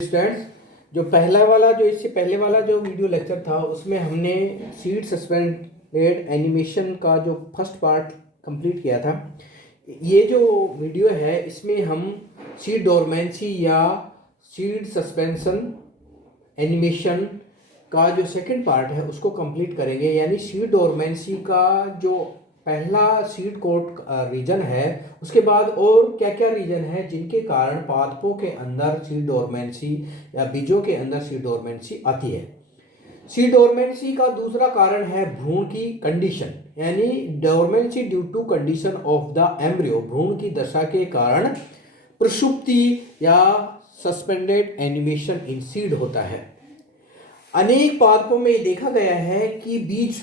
Students, जो इससे पहले वाला जो वीडियो लेक्चर था उसमें हमने सीड सस्पेंडेड एनिमेशन का जो फर्स्ट पार्ट कंप्लीट किया था। ये जो वीडियो है इसमें हम सीड डोरमेंसी या सीड सस्पेंशन एनिमेशन का जो सेकंड पार्ट है उसको कंप्लीट करेंगे। यानी सीड डोरमेंसी का जो पहला सीड कोट रीजन है, उसके बाद और क्या क्या रीजन है जिनके कारण पादपों के अंदर सीड डोरमेंसी या बीजों के अंदर सीड डोरमेंसी आती है। सीड डोरमेंसी का दूसरा कारण है भ्रूण की कंडीशन, यानी dormancy due to condition of the embryo. भ्रूण की दशा के कारण प्रसुप्ति या सस्पेंडेड एनिमेशन इन सीड होता है। अनेक पादपों में देखा गया है कि बीज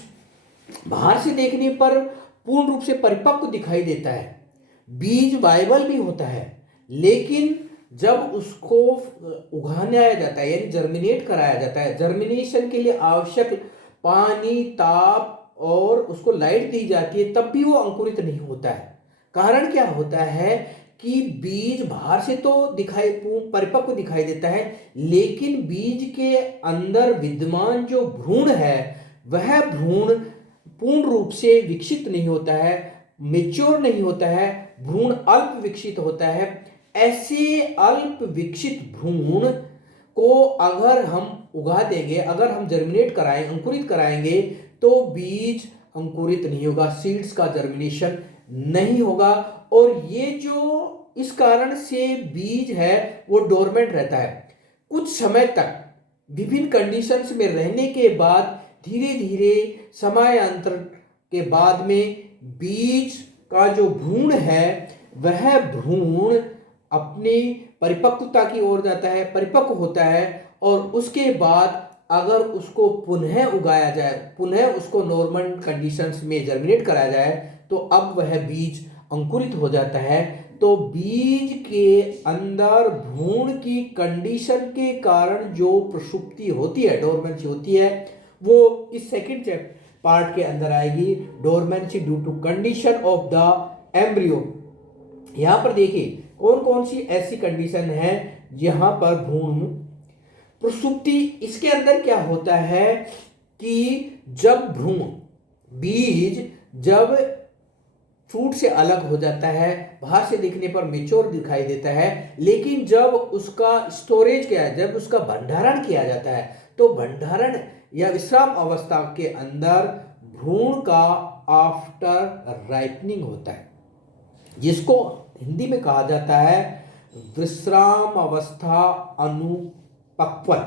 बाहर से देखने पर पूर्ण रूप से परिपक्व दिखाई देता है, बीज वायबल भी होता है, लेकिन जब उसको उगाया जाता है यानी जर्मिनेट कराया जाता है, जर्मिनेशन के लिए आवश्यक पानी, ताप और उसको लाइट दी जाती है, तब भी वो अंकुरित नहीं होता है। कारण क्या होता है कि बीज बाहर से तो दिखाई परिपक्व दिखाई देता है, लेकिन बीज के अंदर विद्यमान जो भ्रूण है वह भ्रूण पूर्ण रूप से विकसित नहीं होता है, मेच्योर नहीं होता है, भ्रूण अल्प विकसित होता है। ऐसे अल्प विकसित भ्रूण को अगर हम उगा देंगे, अगर हम जर्मिनेट कराएं, अंकुरित कराएंगे, तो बीज अंकुरित नहीं होगा, सीड्स का जर्मिनेशन नहीं होगा। और ये जो इस कारण से बीज है वो डोरमेंट रहता है। कुछ समय तक विभिन्न कंडीशंस में रहने के बाद धीरे धीरे समयांतर के बाद में बीज का जो भ्रूण है वह भ्रूण अपनी परिपक्वता की ओर जाता है, परिपक्व होता है, और उसके बाद अगर उसको पुनः उगाया जाए, पुनः उसको नॉर्मल कंडीशंस में जर्मिनेट कराया जाए, तो अब वह बीज अंकुरित हो जाता है। तो बीज के अंदर भ्रूण की कंडीशन के कारण जो प्रसुप्ति होती है, डोरमेंसी होती है, वो इस सेकंड पार्ट के अंदर आएगी, dormancy due to condition of the embryo. यहां पर देखिए कौन कौन सी ऐसी कंडीशन है जहां पर भ्रूण प्रसुप्ति। इसके अंदर क्या होता है कि जब भ्रूण बीज जब फ्रूट से अलग हो जाता है, बाहर से दिखने पर मेच्योर दिखाई देता है, लेकिन जब उसका स्टोरेज किया है, जब उसका भंडारण किया जाता है, तो भंडारण या विश्राम अवस्था के अंदर भ्रूण का आफ्टर राइपनिंग होता है, जिसको हिंदी में कहा जाता है विश्राम अवस्था अनुपक्वन।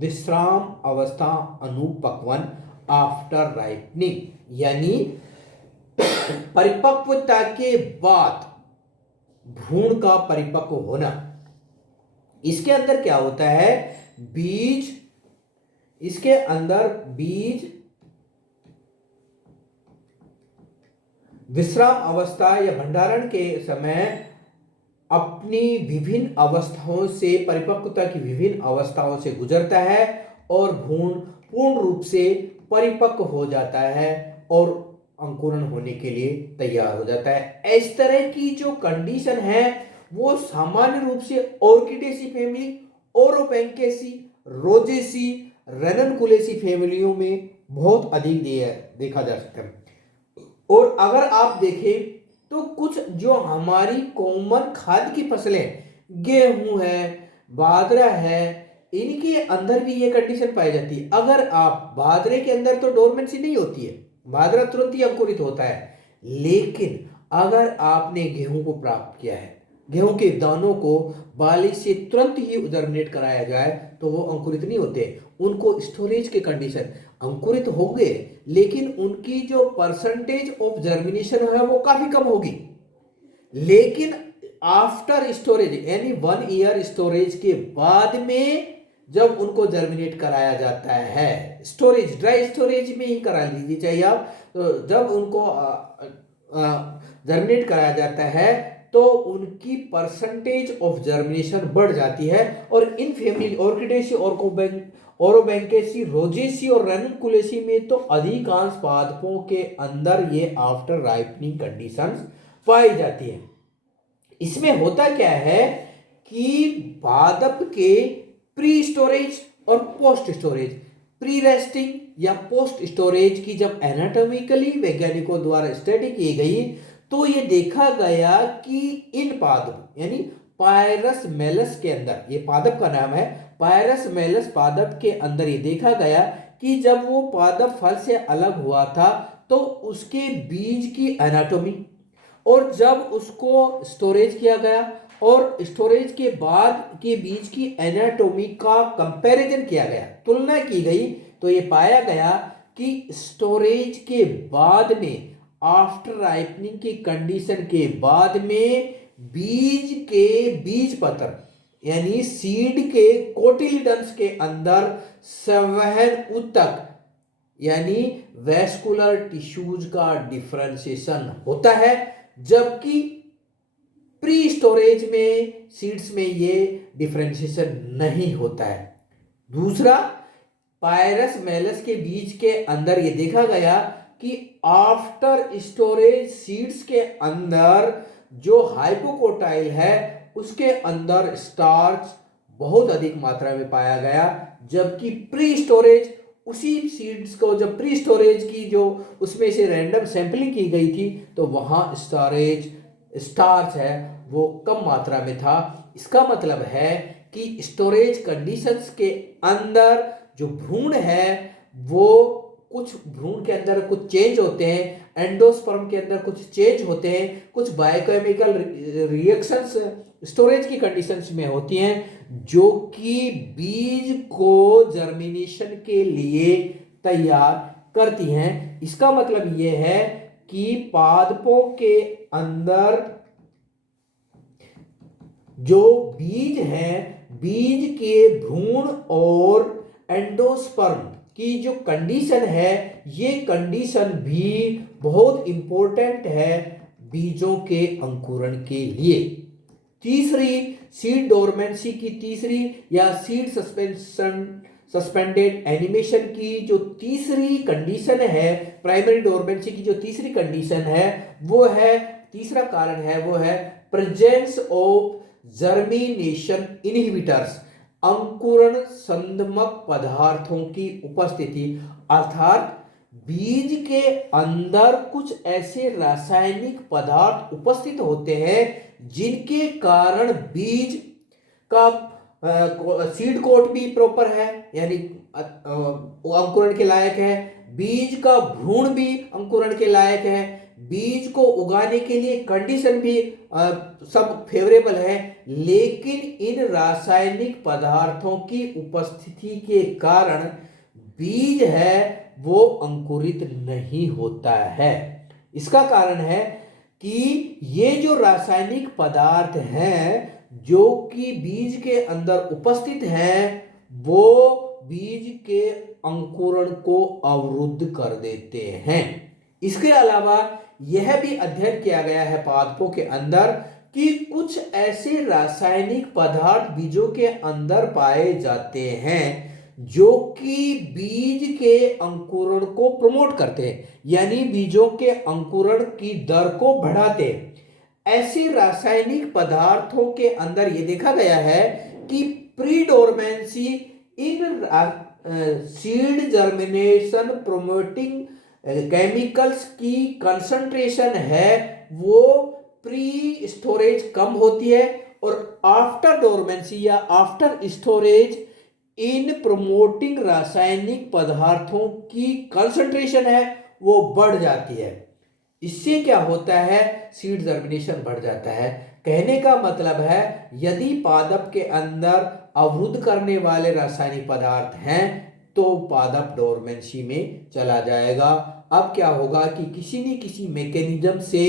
विश्राम अवस्था अनुपक्वन, आफ्टर राइपनिंग, यानी परिपक्वता के बाद भ्रूण का परिपक्व होना। इसके अंदर क्या होता है, बीज, इसके अंदर बीज विश्राम अवस्था या भंडारण के समय अपनी विभिन्न अवस्थाओं से, परिपक्वता की विभिन्न अवस्थाओं से गुजरता है और भ्रूण पूर्ण रूप से परिपक्व हो जाता है और अंकुरण होने के लिए तैयार हो जाता है। इस तरह की जो कंडीशन है वो सामान्य रूप से ऑर्किडेसी फैमिली, ओरोबैंकेसी, रोजेसी, रेननकुलेसी फैमिलियों में बहुत अधिक देखा जा सकता है। और अगर आप देखें तो कुछ जो हमारी कॉमन खाद्य की फसलें, गेहूं है, बाजरा है, इनके अंदर भी ये कंडीशन पाई जाती है। अगर आप बाजरे के अंदर तो डोरमेंसी नहीं होती है, बाजरा तुरंत ही अंकुरित होता है, लेकिन अगर आपने गेहूं को प्राप्त किया है, गेहूं के दानों को बाली से तुरंत ही जर्मिनेट कराया जाए, तो वो अंकुरित नहीं होते। उनको स्टोरेज के कंडीशन, अंकुरित हो गए लेकिन उनकी जो परसेंटेज ऑफ जर्मिनेशन है वो काफी कम होगी। लेकिन आफ्टर स्टोरेज यानी 1 ईयर स्टोरेज के बाद में जब उनको जर्मिनेट कराया जाता है, स्टोरेज ड्राई स्टोरेज में ही करा लीजिए चाहिए आप, तो जब उनको जर्मिनेट कराया जाता है तो उनकी परसेंटेज ऑफ जर्मिनेशन बढ़ जाती है। और इन फैमिली ऑर्किडेसी, ओरोबैंकेसी, रोजेसी और रेनकुलेसी में तो अधिकांश पादपों के अंदर ये आफ्टर राइपनिंग कंडीशंस पाई जाती है। इसमें होता क्या है कि पादप के प्री स्टोरेज और पोस्ट स्टोरेज। प्री रेस्टिंग या पोस्ट स्टोरेज की जब एनाटॉमिकली वैज्ञानिकों द्वारा स्टडी की गई तो ये देखा गया कि इन पादप यानी पायरस मेलस के अंदर, ये पादप का नाम है पायरस मेलस पादप के अंदर, ये देखा गया कि जब वो पादप फल से अलग हुआ था तो उसके बीज की एनाटॉमी और जब उसको स्टोरेज किया गया और स्टोरेज के बाद के बीज की एनाटॉमी का कंपैरिजन किया गया, तुलना की गई, तो ये पाया गया कि स्टोरेज के बाद में, आफ्टर राइपनिंग की कंडीशन के बाद में, बीज के बीज पत्र यानी सीड के कोटिलिडन्स के अंदर संवहन ऊतक यानी वैस्कुलर टिश्यूज का डिफरेंशिएशन होता है, जबकि प्री स्टोरेज में सीड्स में ये डिफरेंशिएशन नहीं होता है। दूसरा, पायरस मेलस के बीज के अंदर ये देखा गया कि आफ्टर स्टोरेज सीड्स के अंदर जो हाइपोकोटाइल है उसके अंदर स्टार्च बहुत अधिक मात्रा में पाया गया, जबकि प्री स्टोरेज उसी सीड्स को जब प्री स्टोरेज की जो उसमें से रैंडम सैंपलिंग की गई थी तो वहाँ स्टार्च है वो कम मात्रा में था। इसका मतलब है कि स्टोरेज कंडीशंस के अंदर जो भ्रूण है वो कुछ भ्रूण के अंदर कुछ चेंज होते हैं, एंडोस्पर्म के अंदर कुछ चेंज होते हैं, कुछ बायोकेमिकल रिएक्शंस स्टोरेज की कंडीशंस में होती हैं जो कि बीज को जर्मिनेशन के लिए तैयार करती हैं। इसका मतलब यह है कि पादपों के अंदर जो बीज हैं, बीज के भ्रूण और एंडोस्पर्म की जो कंडीशन है, ये कंडीशन भी बहुत इंपॉर्टेंट है बीजों के अंकुरण के लिए। तीसरी, सीड डोरमेंसी की तीसरी या सीड सस्पेंडेड एनिमेशन की जो तीसरी कंडीशन है, प्राइमरी डोरमेंसी की जो तीसरी कंडीशन है वो है, तीसरा कारण है वो है प्रेजेंस ऑफ जर्मिनेशन इनहिबिटर्स, अंकुरण संदमक पदार्थों की उपस्थिति। अर्थात बीज के अंदर कुछ ऐसे रासायनिक पदार्थ उपस्थित होते हैं जिनके कारण बीज का सीड कोट भी प्रॉपर है यानी अंकुरण के लायक है, बीज का भ्रूण भी अंकुरण के लायक है, बीज को उगाने के लिए कंडीशन भी सब फेवरेबल है, लेकिन इन रासायनिक पदार्थों की उपस्थिति के कारण बीज है वो अंकुरित नहीं होता है। इसका कारण है कि ये जो रासायनिक पदार्थ हैं जो कि बीज के अंदर उपस्थित हैं वो बीज के अंकुरण को अवरुद्ध कर देते हैं। इसके अलावा यह भी अध्ययन किया गया है पादपों के अंदर कि कुछ ऐसे रासायनिक पदार्थ बीजों के अंदर पाए जाते हैं जो कि बीज के अंकुरण को प्रमोट करते हैं यानी बीजों के अंकुरण की दर को बढ़ाते हैं। ऐसे रासायनिक पदार्थों के अंदर यह देखा गया है कि प्री डोरमेंसी इन सीड जर्मिनेशन प्रोमोटिंग केमिकल्स की कंसंट्रेशन है वो प्री स्टोरेज कम होती है और आफ्टर डोरमेंसी या आफ्टर स्टोरेज इन प्रोमोटिंग रासायनिक पदार्थों की कंसंट्रेशन है वो बढ़ जाती है। इससे क्या होता है, सीड जर्मिनेशन बढ़ जाता है। कहने का मतलब है यदि पादप के अंदर अवरुद्ध करने वाले रासायनिक पदार्थ हैं तो पादप डोरमेंसी में चला जाएगा। अब क्या होगा कि किसी न किसी मैकेनिज्म से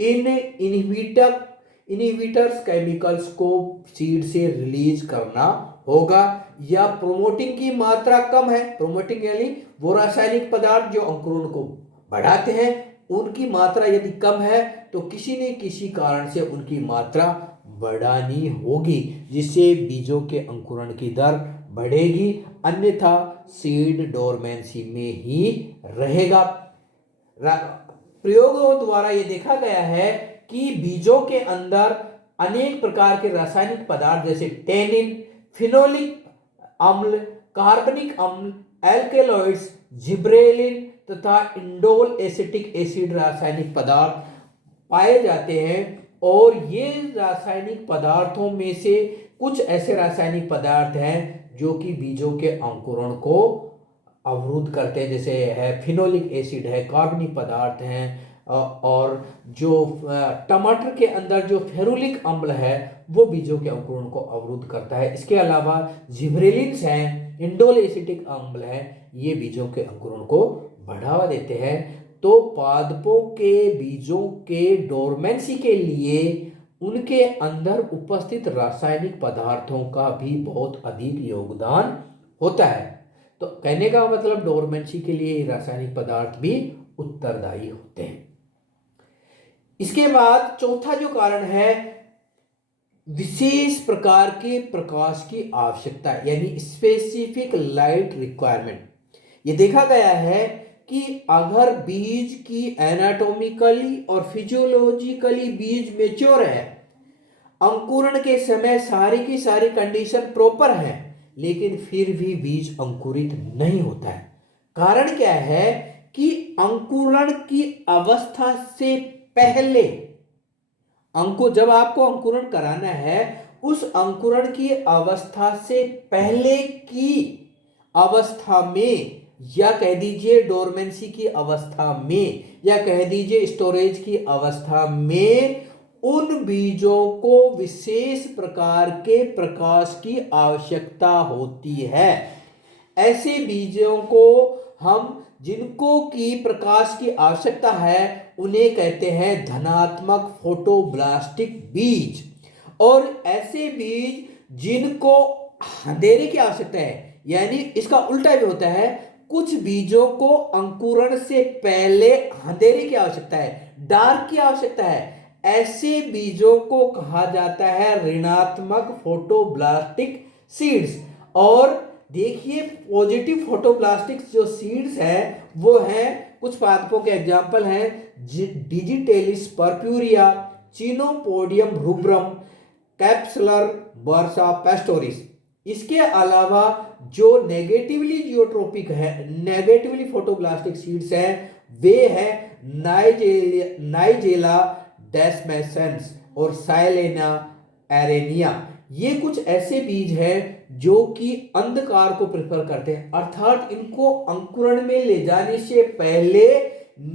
इन इनहिबिटर्स केमिकल्स को सीड से रिलीज करना होगा या प्रोमोटिंग की मात्रा कम है, प्रोमोटिंग यानी वो रासायनिक पदार्थ जो अंकुरण को बढ़ाते हैं उनकी मात्रा यदि कम है तो किसी न किसी कारण से उनकी मात्रा बढ़ानी होगी जिससे बीजों के अंकुरण की दर बढ़ेगी, अन्यथा सीड डोरमेंसी में ही रहेगा। प्रयोगों द्वारा यह देखा गया है कि बीजों के अंदर अनेक प्रकार के रासायनिक पदार्थ जैसे टेनिन, फिनोलिक अम्ल, कार्बनिक अम्ल, एल्केलॉइड्स, जिब्रेलिन तथा इंडोल एसिटिक एसिड रासायनिक पदार्थ पाए जाते हैं। और ये रासायनिक पदार्थों में से कुछ ऐसे रासायनिक पदार्थ हैं जो कि बीजों के अंकुरण को अवरुद्ध करते हैं, जैसे है फिनोलिक एसिड है, कार्बनिक पदार्थ हैं, और जो टमाटर के अंदर जो फेरुलिक अम्ल है वो बीजों के अंकुरण को अवरुद्ध करता है। इसके अलावा जिब्रेलिन्स हैं, इंडोल एसिटिक अम्ल हैं, ये बीजों के अंकुरण को बढ़ावा देते हैं। तो पादपों के बीजों के डोरमेंसी के लिए उनके अंदर उपस्थित रासायनिक पदार्थों का भी बहुत अधिक योगदान होता है। तो कहने का मतलब डोरमेंसी के लिए रासायनिक पदार्थ भी उत्तरदायी होते हैं। इसके बाद चौथा जो कारण है विशेष प्रकार के प्रकाश की आवश्यकता, यानी स्पेसिफिक लाइट रिक्वायरमेंट। ये देखा गया है कि अगर बीज की एनाटॉमिकली और फिजियोलॉजिकली बीज मेच्योर है, अंकुरण के समय सारी की सारी कंडीशन प्रॉपर है, लेकिन फिर भी बीज अंकुरित नहीं होता है। कारण क्या है कि अंकुरण की अवस्था से पहले जब आपको अंकुरण कराना है, उस अंकुरण की अवस्था से पहले की अवस्था में, या कह दीजिए डोरमेंसी की अवस्था में, या कह दीजिए स्टोरेज की अवस्था में, उन बीजों को विशेष प्रकार के प्रकाश की आवश्यकता होती है। ऐसे बीजों को हम, जिनको की प्रकाश की आवश्यकता है, उन्हें कहते हैं धनात्मक फोटोब्लास्टिक बीज। और ऐसे बीज जिनको अंधेरे की आवश्यकता है, यानी इसका उल्टा भी होता है, कुछ बीजों को अंकुरण से पहले अंधेरे की आवश्यकता है, डार्क की आवश्यकता है, ऐसे बीजों को कहा जाता है ऋणात्मक फोटोब्लास्टिक सीड्स। और देखिए पॉजिटिव फोटोब्लास्टिक जो सीड्स हैं वो हैं, कुछ पादपों के एग्जाम्पल हैं Digitalis purpurea, Chenopodium rubrum, Capsella bursa pastoris. इसके अलावा जो नेगेटिवली जियोट्रोपिक है, नेगेटिवली फोटोब्लास्टिक सीड्स हैं, वे हैं नाइजेला डेस्मेसेंस और साइलेना एरेनिया। ये कुछ ऐसे बीज हैं जो कि अंधकार को प्रेफर करते हैं, अर्थात इनको अंकुरण में ले जाने से पहले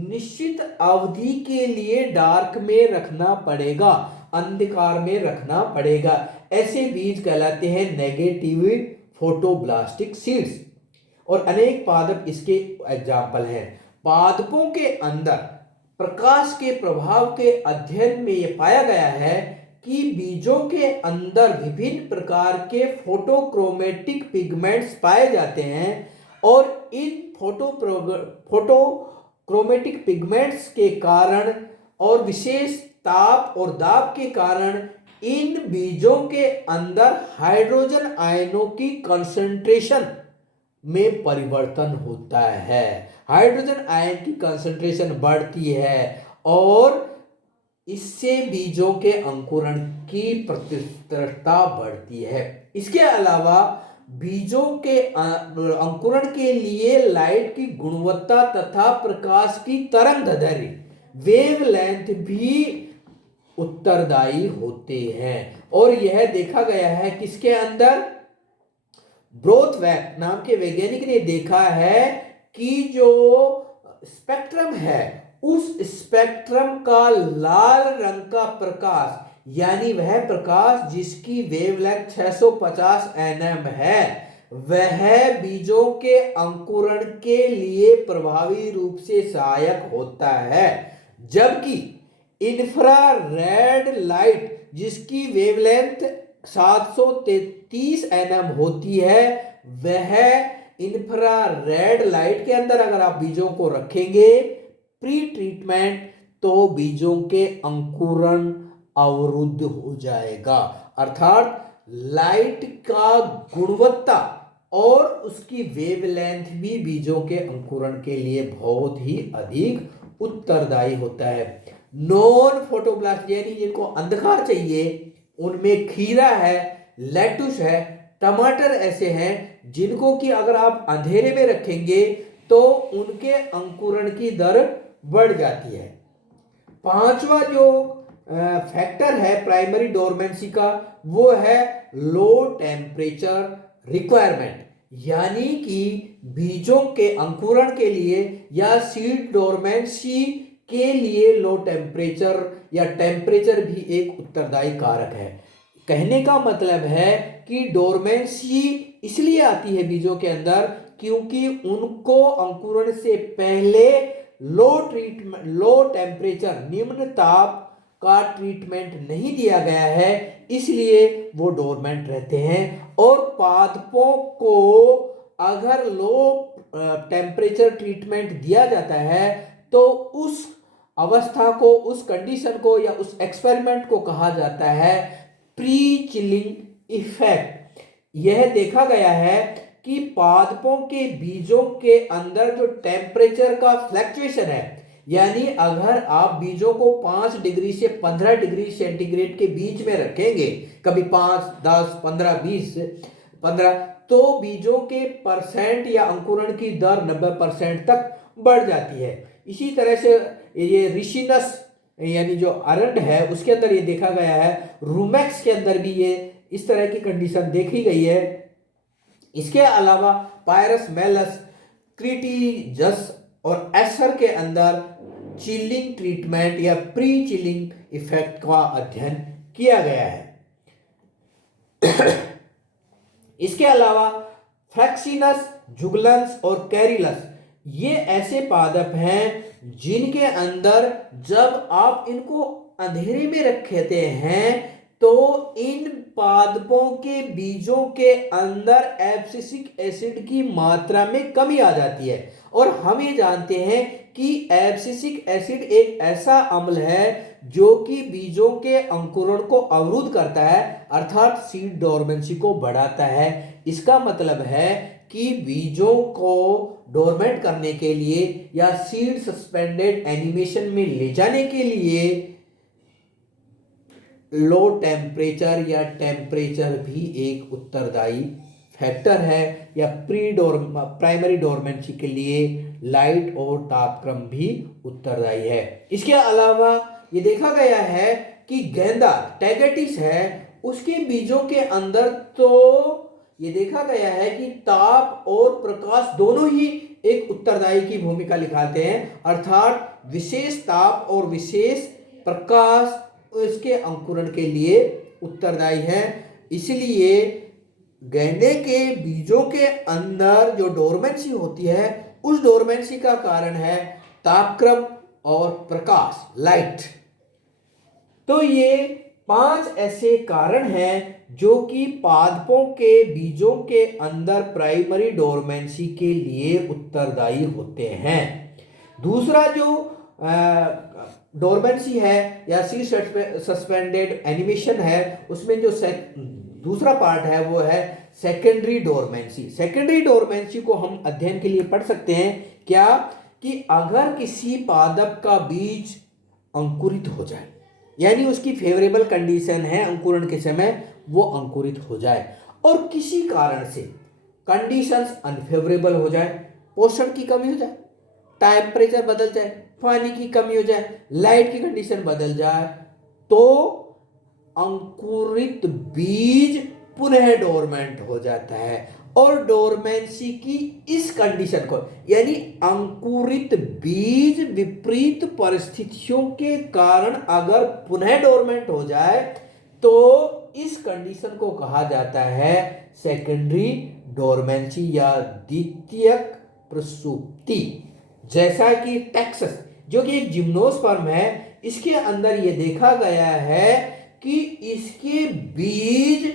निश्चित अवधि के लिए डार्क में रखना पड़ेगा, अंधकार में रखना पड़ेगा। ऐसे बीज कहलाते हैं नेगेटिव फोटोब्लास्टिक सीड्स। और अनेक पादप इसके एग्जाम्पल हैं। पादपों के अंदर प्रकाश के प्रभाव के अध्ययन में यह पाया गया है कि बीजों के अंदर विभिन्न प्रकार के फोटोक्रोमेटिक पिगमेंट्स पाए जाते हैं, और इन फोटोक्रोमेटिक पिगमेंट्स के कारण और विशेष ताप और दाब के कारण इन बीजों के अंदर हाइड्रोजन आयनों की कंसंट्रेशन में परिवर्तन होता है। हाइड्रोजन आयन की कंसंट्रेशन बढ़ती है और इससे बीजों के अंकुरण की प्रतिशतता बढ़ती है। इसके अलावा बीजों के अंकुरण के लिए लाइट की गुणवत्ता तथा प्रकाश की तरंगदैर्घ्य वेवलेंथ भी उत्तरदायी होते हैं। और यह देखा गया है किसके अंदर, ब्रोथवेट नाम के वैज्ञानिक ने देखा है कि जो स्पेक्ट्रम है, उस स्पेक्ट्रम का लाल रंग का प्रकाश, यानी वह प्रकाश जिसकी वेवलेंथ 650 nm है, वह बीजों के अंकुरण के लिए प्रभावी रूप से सहायक होता है। जबकि इंफ्रारेड लाइट जिसकी वेवलेंथ 733 nm होती है, वह इंफ्रारेड लाइट के अंदर अगर आप बीजों को रखेंगे प्री ट्रीटमेंट, तो बीजों के अंकुरण अवरुद्ध हो जाएगा। अर्थात लाइट का गुणवत्ता और उसकी वेवलेंथ भी बीजों के अंकुरण के लिए बहुत ही अधिक उत्तरदायी होता है। नॉन फोटोब्लास्ट यानी जिनको अंधकार चाहिए, उनमें खीरा है, लेटुस है, टमाटर ऐसे हैं जिनको कि अगर आप अंधेरे में रखेंगे तो उनके अंकुरण की दर बढ़ जाती है। पांचवा जो फैक्टर है प्राइमरी डोरमेंसी का, वो है लो टेम्परेचर रिक्वायरमेंट, यानी कि बीजों के अंकुरण के लिए या सीड डोरमेंसी के लिए लो टेम्परेचर या टेम्परेचर भी एक उत्तरदायी कारक है। कहने का मतलब है कि डोरमेंसी इसलिए आती है बीजों के अंदर क्योंकि उनको अंकुरण से पहले लो टेम्परेचर निम्न ताप का ट्रीटमेंट नहीं दिया गया है, इसलिए वो डोरमेंट रहते हैं। और पादपों को अगर लो टेम्परेचर ट्रीटमेंट दिया जाता है तो उस अवस्था को, उस कंडीशन को या उस एक्सपेरिमेंट को कहा जाता है प्री चिलिंग इफेक्ट। यह देखा गया है कि पादपों के बीजों के अंदर जो टेम्परेचर का फ्लक्चुएशन है, यानी अगर आप बीजों को 5 डिग्री से 15 डिग्री सेंटीग्रेड के बीच में रखेंगे, कभी 5, 10, 15, 20, 15, तो बीजों के परसेंट या अंकुरण की दर 90% तक बढ़ जाती है। इसी तरह से ये रिसिनस यानी जो अरंड है उसके अंदर ये देखा गया है, रूमेक्स के अंदर भी ये इस तरह की कंडीशन देखी गई है। इसके अलावा पायरस मेलस, क्रिटीजस और एसर के अंदर चिलिंग ट्रीटमेंट या प्री चिलिंग इफेक्ट का अध्ययन किया गया है। इसके अलावा फ्रैक्सिनस, जुगलन्स और कैरिलस ये ऐसे पादप हैं जिनके अंदर जब आप इनको अंधेरे में रखते हैं तो इन पादपों के बीजों के अंदर एब्सिसिक एसिड की मात्रा में कमी आ जाती है। और हम ये जानते हैं कि एब्सिसिक एसिड एक ऐसा अम्ल है जो कि बीजों के अंकुरण को अवरुद्ध करता है, अर्थात सीड डोरमेंसी को बढ़ाता है। इसका मतलब है कि बीजों को डोरमेंट करने के लिए या सीड सस्पेंडेड एनिमेशन में ले जाने के लिए लो टेम्परेचर या टेम्परेचर भी एक उत्तरदायी फैक्टर है, या प्राइमरी डोरमेंसी के लिए लाइट और तापक्रम भी उत्तरदायी है। इसके अलावा ये देखा गया है कि गेंदा टैगेटिस है, उसके बीजों के अंदर तो ये देखा गया है कि ताप और प्रकाश दोनों ही एक उत्तरदायी की भूमिका निभाते हैं, अर्थात विशेष ताप और विशेष प्रकाश इसके अंकुरण के लिए उत्तरदायी है। इसलिए गेंदे के बीजों के अंदर जो डोरमेंसी होती है, उस डोरमेंसी का कारण है तापक्रम और प्रकाश, लाइट। तो ये 5 ऐसे कारण हैं जो कि पादपों के बीजों के अंदर प्राइमरी डोरमेंसी के लिए उत्तरदायी होते हैं। दूसरा जो डोरमेंसी है या सीड सस्पेंडेड एनिमेशन है, उसमें जो दूसरा पार्ट है वो है सेकेंडरी डोरमेंसी। सेकेंडरी डोरमेंसी को हम अध्ययन के लिए पढ़ सकते हैं क्या, कि अगर किसी पादप का बीज अंकुरित हो जाए, यानी उसकी फेवरेबल कंडीशन है अंकुरण के समय वो अंकुरित हो जाए, और किसी कारण से कंडीशंस अनफेवरेबल हो जाए, पोषण की कमी हो जाए, टेम्परेचर बदल जाए, पानी की कमी हो जाए, लाइट की कंडीशन बदल जाए, तो अंकुरित बीज पुनः डोरमेंट हो जाता है। और डोरमेंसी की इस कंडीशन को, यानी अंकुरित बीज विपरीत परिस्थितियों के कारण अगर पुनः डोरमेंट हो जाए तो इस कंडीशन को कहा जाता है सेकेंडरी डोरमेंसी या द्वितीयक प्रसुप्ति। जैसा कि टेक्सस जो कि एक जिम्नोस्पर्म है, इसके अंदर यह देखा गया है कि इसके बीज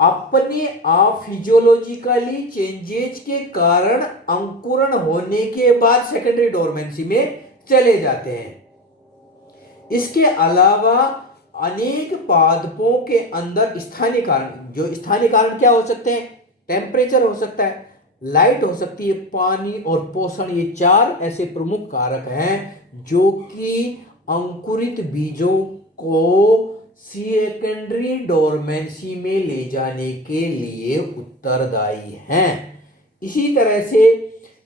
अपने आप फिजियोलॉजिकली चेंजेज के कारण अंकुरण होने के बाद सेकेंडरी डोरमेंसी में चले जाते हैं। इसके अलावा अनेक पादपों के अंदर स्थानीय कारण, जो स्थानीय कारण क्या हो सकते हैं, टेम्परेचर हो सकता है, लाइट हो सकती है, पानी और पोषण, ये 4 ऐसे प्रमुख कारक हैं जो कि अंकुरित बीजों को सेकेंडरी डोरमेंसी में ले जाने के लिए उत्तरदायी हैं। इसी तरह से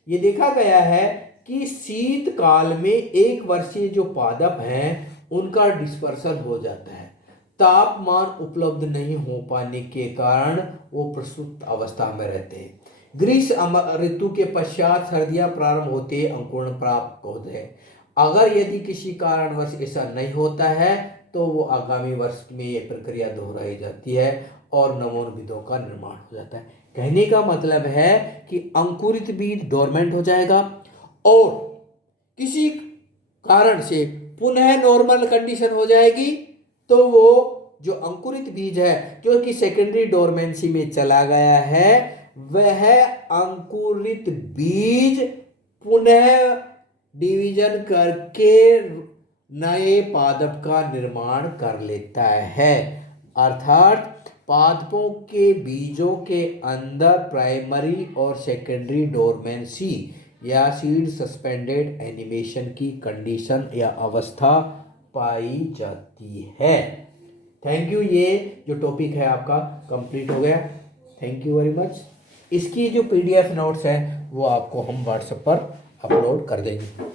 ये देखा गया है कि शीतकाल में 1 वर्षीय जो पादप हैं उनका डिस्पर्सल हो जाता है। तापमान उपलब्ध नहीं हो पाने के कारण वो प्रसुप्त अवस्था में रहते हैं। ग्रीष्म ऋतु के पश्चात सर्दियां प्रारंभ होते अंकुरण प्राप्त होते हैं। अगर यदि किसी कारणवश ऐसा नहीं होता है तो वो आगामी वर्ष में ये प्रक्रिया दोहराई जाती है और नवोन्मेदों का निर्माण हो जाता है। कहने का मतलब है कि अंकुरित बीज डोरमेंट हो जाएगा और किसी कारण से पुनः नॉर्मल कंडीशन हो जाएगी, तो वो जो अंकुरित बीज है जो कि सेकेंडरी डोरमेंसी में चला गया है, वह अंकुरित बीज पुनः डिवीजन करके नए पादप का निर्माण कर लेता है। अर्थात पादपों के बीजों के अंदर प्राइमरी और सेकेंडरी डोरमेंसी या सीड सस्पेंडेड एनिमेशन की कंडीशन या अवस्था पाई जाती है। Thank you. ये जो टॉपिक है आपका कंप्लीट हो गया। Thank you very much. इसकी जो PDF नोट्स हैं वो आपको हम व्हाट्सएप पर अपलोड कर देंगे।